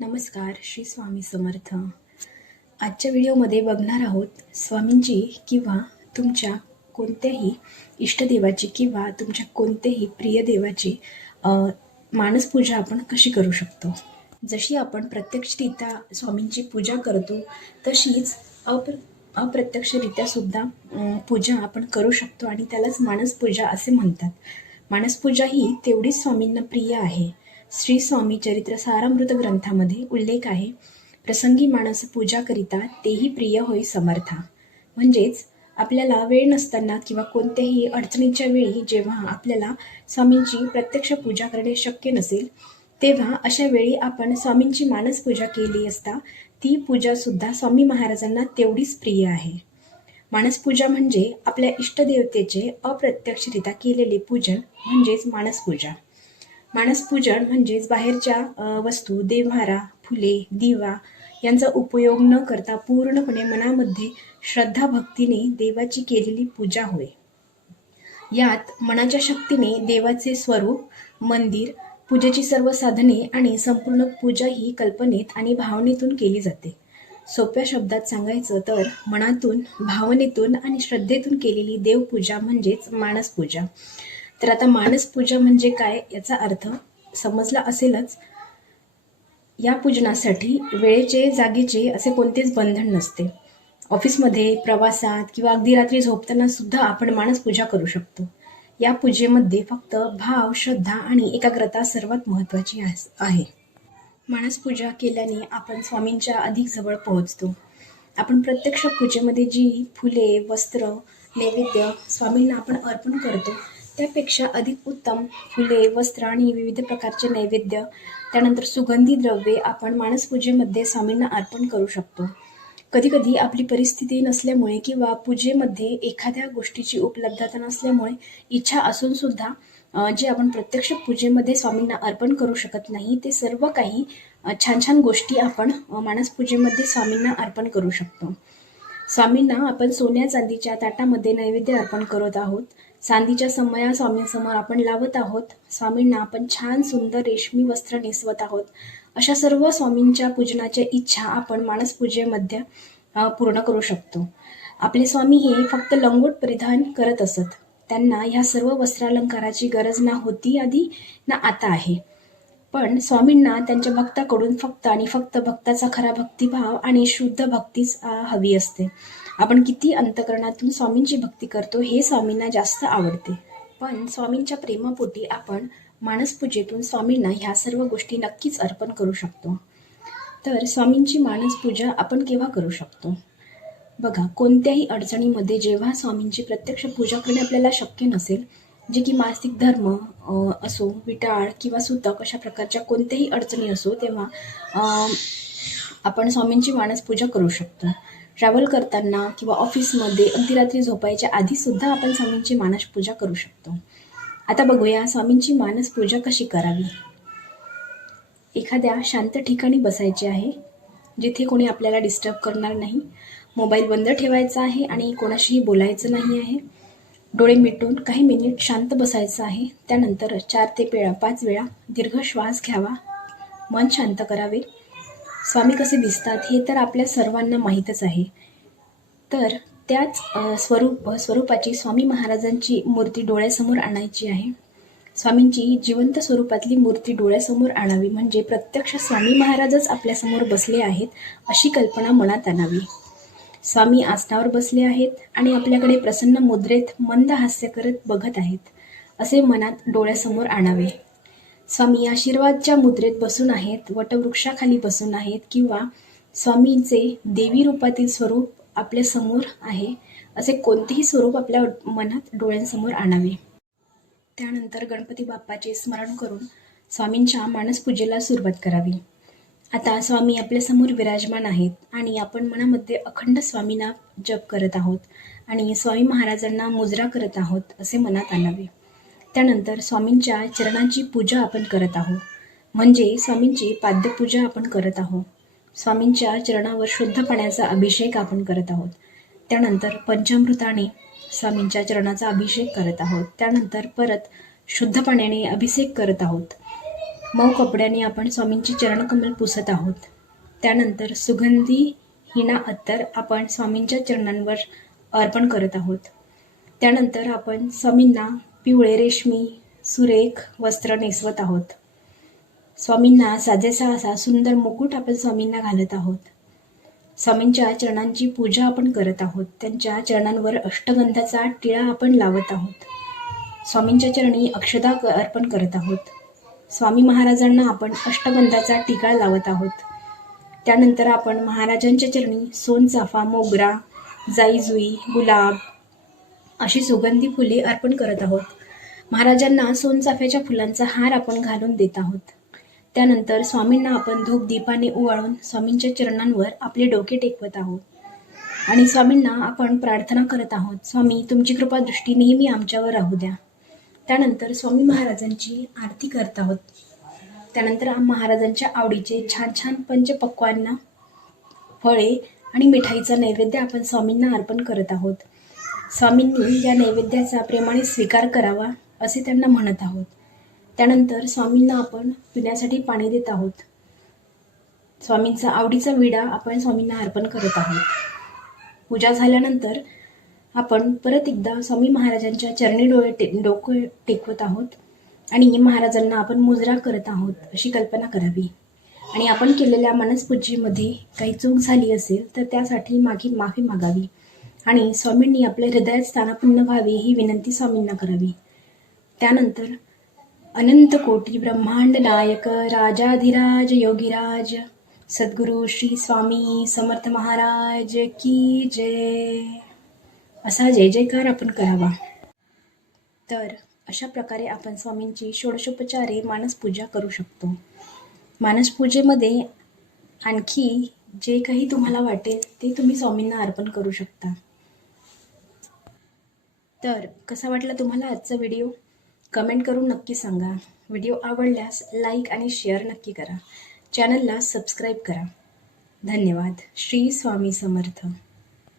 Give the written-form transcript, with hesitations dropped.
नमस्कार, श्री स्वामी समर्थ. आजच्या व्हिडिओमध्ये बघणार आहोत स्वामींची किंवा तुमच्या कोणत्याही इष्टदेवाची किंवा तुमच्या कोणत्याही प्रिय देवाची मानसपूजा आपण कशी करू शकतो. जशी आपण प्रत्यक्षरित्या स्वामींची पूजा करतो तशीच अप्रत्यक्षरित्या सुद्धा पूजा आपण करू शकतो आणि त्यालाच मानसपूजा असे म्हणतात. मानसपूजा ही तेवढीच स्वामींना प्रिय आहे. श्री स्वामी चरित्र सारामृत ग्रंथामध्ये उल्लेख आहे, प्रसंगी माणस पूजा करिता तेही प्रिय होई समर्था. म्हणजेच आपल्याला वेळ नसताना किंवा कोणत्याही अडचणीच्या वेळी जेव्हा आपल्याला स्वामींची प्रत्यक्ष पूजा करणे शक्य नसेल तेव्हा अशा वेळी आपण स्वामींची मानसपूजा केली असता ती पूजा सुद्धा स्वामी महाराजांना तेवढीच प्रिय आहे. मानसपूजा म्हणजे आपल्या इष्टदेवतेचे अप्रत्यक्षरित्या केलेले पूजन म्हणजेच मानसपूजा. मानसपूजन म्हणजेच बाहेरच्या वस्तू, देव्हारा, फुले, दिवा यांचा उपयोग न करता पूर्णपणे मनामध्ये श्रद्धा भक्तीने देवाची केलेली पूजा होय. यात मनाच्या शक्तीने देवाचे स्वरूप, मंदिर, पूजेची सर्व साधने आणि संपूर्ण पूजा ही कल्पनेत आणि भावनेतून केली जाते. सोप्या शब्दात सांगायचं तर मनातून, भावनेतून आणि श्रद्धेतून केलेली देवपूजा म्हणजेच मानसपूजा. तर आता मानसपूजा म्हणजे काय याचा अर्थ समजला असेलच. या पूजनासाठी वेळेचे, जागेचे असे कोणतेच बंधन नसते. ऑफिसमध्ये, प्रवासात किंवा अगदी रात्री झोपताना सुद्धा आपण मानसपूजा करू शकतो. या पूजेमध्ये फक्त भाव, श्रद्धा आणि एकाग्रता सर्वात महत्त्वाची आहे. मानसपूजा केल्याने आपण स्वामींच्या अधिक जवळ पोहोचतो. आपण प्रत्यक्ष पूजेमध्ये जी फुले, वस्त्र, नैवेद्य स्वामींना आपण अर्पण करतो त्यापेक्षा अधिक उत्तम फुले, वस्त्र आणि विविध प्रकारचे नैवेद्य, त्यानंतर सुगंधी द्रव्ये आपण मानसपूजेमध्ये स्वामींना अर्पण करू शकतो. कधीकधी आपली परिस्थिती नसल्यामुळे किंवा पूजेमध्ये एखाद्या गोष्टीची उपलब्धता नसल्यामुळे इच्छा असून सुद्धा जे आपण प्रत्यक्ष पूजेमध्ये स्वामींना अर्पण करू शकत नाही ते सर्व काही छान छान गोष्टी आपण मानसपूजेमध्ये स्वामींना अर्पण करू शकतो. स्वामींना आपण सोन्या चांदीच्या ताटामध्ये नैवेद्य अर्पण करत आहोत. चांदीच्या समया स्वामींसमोर आपण लावत आहोत. स्वामींना आपण छान सुंदर रेशमी वस्त्र नेसवत आहोत. अशा सर्व स्वामींच्या पूजनाच्या इच्छा आपण मानसपूजेमध्ये पूर्ण करू शकतो. आपले स्वामी हे फक्त लंगोट परिधान करत असत. त्यांना ह्या सर्व वस्त्रालंकाराची गरज ना होती आधी ना आता आहे. पण स्वामींना त्यांच्या भक्ताकडून फक्त आणि फक्त भक्ताचा खरा भक्तिभाव आणि शुद्ध भक्तीच हवी असते. आपण किती अंतःकरणातून स्वामींची भक्ती करतो हे स्वामींना जास्त आवडते. पण स्वामींच्या प्रेमापोटी आपण मानसपूजेतून स्वामींना ह्या सर्व गोष्टी नक्कीच अर्पण करू शकतो. तर स्वामींची मानसपूजा आपण केव्हा करू शकतो? बघा, कोणत्याही अडचणीमध्ये जेव्हा स्वामींची प्रत्यक्ष पूजा करणे आपल्याला शक्य नसेल, जे की मासिक धर्म असो, विटाळ किंवा सुतक अशा प्रकारच्या कोणत्याही अडचणी असो, तेव्हा आपण स्वामींची मानसपूजा करू शकतो. ट्रॅव्हल करताना किंवा ऑफिसमध्ये अगदी रात्री झोपायच्या आधी सुद्धा आपण स्वामींची मानसपूजा करू शकतो. आता बघूया स्वामींची मानसपूजा कशी करावी. एखाद्या शांत ठिकाणी बसायचे आहे, जिथे कोणी आपल्याला डिस्टर्ब करणार नाही. मोबाईल बंद ठेवायचा आहे आणि कोणाशीही बोलायचं नाही आहे. डोळे मिटून काही मिनिट शांत बसायचं आहे. त्यानंतर 4 ते 5 वेळा दीर्घ श्वास घ्यावा. मन शांत करावे. स्वामी कसे दिसतात हे तर आपल्या सर्वांना माहीतच आहे. तर त्याच स्वरूपाची स्वामी महाराजांची मूर्ती डोळ्यासमोर आणायची आहे. स्वामींची जिवंत स्वरूपातली मूर्ती डोळ्यासमोर आणावी, म्हणजे प्रत्यक्ष स्वामी महाराजच आपल्यासमोर बसले आहेत अशी कल्पना मनात आणावी. स्वामी आसनावर बसले आहेत आणि आपल्याकडे प्रसन्न मुद्रेत मंद हास्य करत बघत आहेत असे मनात डोळ्यासमोर आणावे. स्वामी आशीर्वादच्या मुद्रेत बसून आहेत, वटवृक्षाखाली बसून आहेत किंवा स्वामींचे देवी रूपातील स्वरूप आपल्या समोर आहे असे कोणतेही स्वरूप आपल्या मनात डोळ्यांसमोर आणावे. त्यानंतर गणपती बाप्पाचे स्मरण करून स्वामींच्या मानसपूजेला सुरुवात करावी. आता स्वामी आपल्यासमोर विराजमान आहेत आणि आपण मनामध्ये अखंड स्वामींना जप करत आहोत आणि स्वामी महाराजांना मुजरा करत आहोत असे मनात आणावे. त्यानंतर स्वामींच्या चरणांची पूजा आपण करत आहोत, म्हणजे स्वामींची पाद्यपूजा आपण करत आहोत. स्वामींच्या चरणावर शुद्ध पाण्याचा अभिषेक आपण करत आहोत. त्यानंतर पंचामृताने स्वामींच्या चरणाचा अभिषेक करत आहोत. त्यानंतर परत शुद्ध पाण्याने अभिषेक करत आहोत. मऊ कपड्याने आपण स्वामींची चरणकमल पुसत आहोत. त्यानंतर सुगंधी हिना अत्तर आपण स्वामींच्या चरणांवर अर्पण करत आहोत. त्यानंतर आपण स्वामींना पिवळे रेशमी सुरेख वस्त्र नेसवत आहोत. स्वामींना साजेसा असा सुंदर मुकुट आपण स्वामींना घालत आहोत. स्वामींच्या चरणांची पूजा आपण करत आहोत. त्यांच्या चरणांवर अष्टगंधाचा टिळा आपण लावत आहोत. स्वामींच्या चरणी अक्षदा अर्पण करत आहोत. स्वामी महाराजांना आपण अष्टगंधाचा टिळा लावत आहोत. त्यानंतर आपण महाराजांच्या चरणी सोनचाफा, मोगरा, जाईजुई, गुलाब अशी सुगंधी फुले अर्पण करत आहोत. महाराजांना सोनचाफ्याच्या फुलांचा हार आपण घालून देत आहोत. त्यानंतर स्वामींना आपण धूप दीपाने ओवाळून स्वामींच्या चरणांवर आपले डोके टेकवत आहोत आणि स्वामींना आपण प्रार्थना करत आहोत. स्वामी, तुमची कृपा दृष्टी नेहमी आमच्यावर राहू द्या. त्यानंतर स्वामी महाराजांची आरती करत आहोत. त्यानंतर महाराजांच्या आवडीचे छान छान पंचपक्वान्न, फळे आणि मिठाईचा नैवेद्य आपण स्वामींना अर्पण करत आहोत. स्वामींनी या नैवेद्याचा प्रेमाने स्वीकार करावा असे त्यांना म्हणत आहोत. त्यानंतर स्वामींना आपण पिण्यासाठी पाणी देत आहोत. स्वामींचा आवडीचा विडा आपण स्वामींना अर्पण करत आहोत. पूजा झाल्यानंतर आपण परत एकदा स्वामी महाराजांच्या चरणी डोकं टेकवत आहोत आणि महाराजांना आपण मुजरा करत आहोत अशी कल्पना करावी. आणि आपण केलेल्या मानसपूजेमध्ये काही चूक झाली असेल तर त्यासाठी माफी मागावी आणि स्वामींनी आपल्या हृदयात स्थानापन्न व्हावे ही विनंती स्वामींना करावी. त्यानंतर अनंत कोटी ब्रह्मांड नायक राजाधिराज योगीराज सद्गुरु श्री स्वामी समर्थ महाराज की जय असा जय जयकार आपण करावा. तर अशा प्रकारे आपण स्वामींची षोडशोपचारे मानसपूजा करू शकतो. मानसपूजेमध्ये आणखी जे काही तुम्हाला वाटेल ते तुम्ही स्वामींना अर्पण करू शकता. तर कसा वाटला तुम्हाला आजचा व्हिडिओ? कमेंट करून नक्की सांगा. व्हिडिओ आवडल्यास लाईक आणि शेअर नक्की करा. चॅनलला सबस्क्राईब करा. धन्यवाद. श्री स्वामी समर्थ.